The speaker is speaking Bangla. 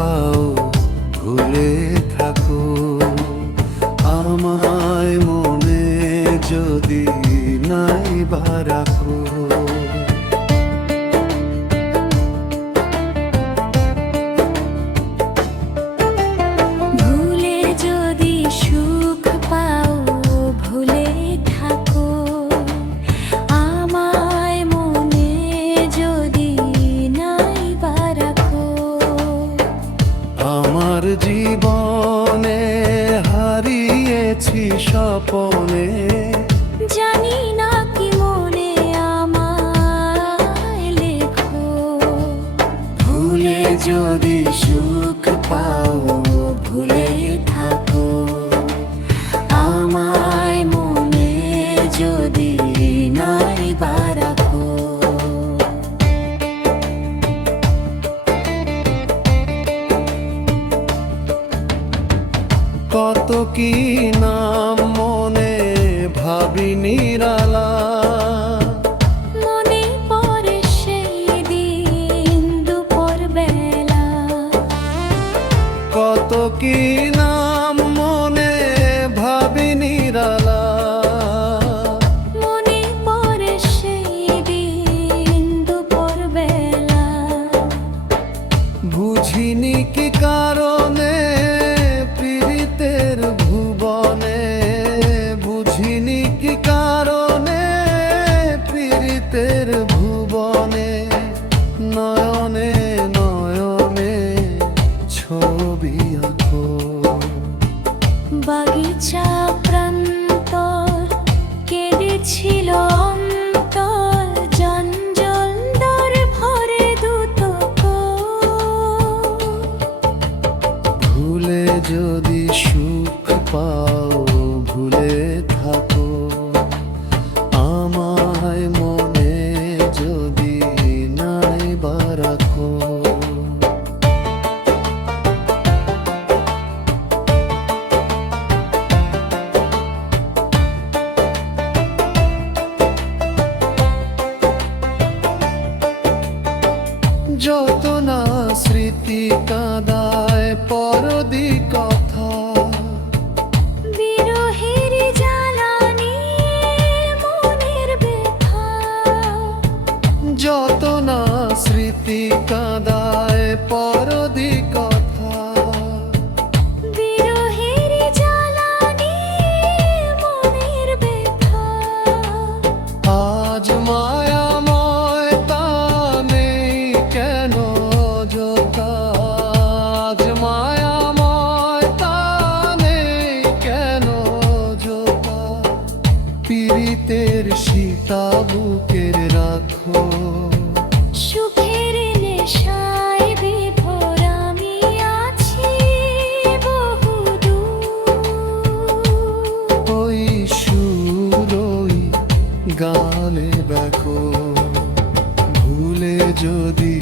পাও ভুলে থাকো আমায় মনে যদি নাই বা রাখো। ভুলে যদি সুখ পাও ভুলে থাকো আমায় মনে যদি নাই বা রাখো। আমার জীবনে হারিয়েছি স্বপনে জানি না কি মনে আমায় লেখো। ভুলে যদি সুখ পাও ভুলে থাকো আমায় মনে যদি নাই বা রাখো। কত কি নাম মনে ভাবি নিরালা মনে পড়ে সেই দিন দুপুর বেলা। কত কি নাম মনে ভাবি নিরালা মনে পড়ে সেই দিন দুপুর বেলা। বুঝিনি কি কারণে পীড়িতের ভুবনে বুঝিনি কি কারণে পীড়িতের ভুবনে নয়নে নয়নে ছবি আঁকো। বাগিচা প্রান্তর কেঁদেছিল অন্তর জঞ্জল দর ভরে দুতক। ভুলে যদি সুখ পাও ভুলে থাকো আমায় মনে যদি নাই বা রাখো। যত না স্মৃতি কাঁদায় পরদি কথা বিরহের জ্বালানি মনের ব্যথা। যত না স্মৃতি কাঁদায় পরদি কথা বিরহের জ্বালানি মনের ব্যথা। আজ মায়াময় তা নেই কেন যোথা আজ মায়াময় তা নেই কেন যোথা। পীড়িতের সীতা বুকের রাখো সুখের নেশায় বিভোর আমি আছি বহুদূর। ওই সুর ওই গানে দেখো ভুলে যদি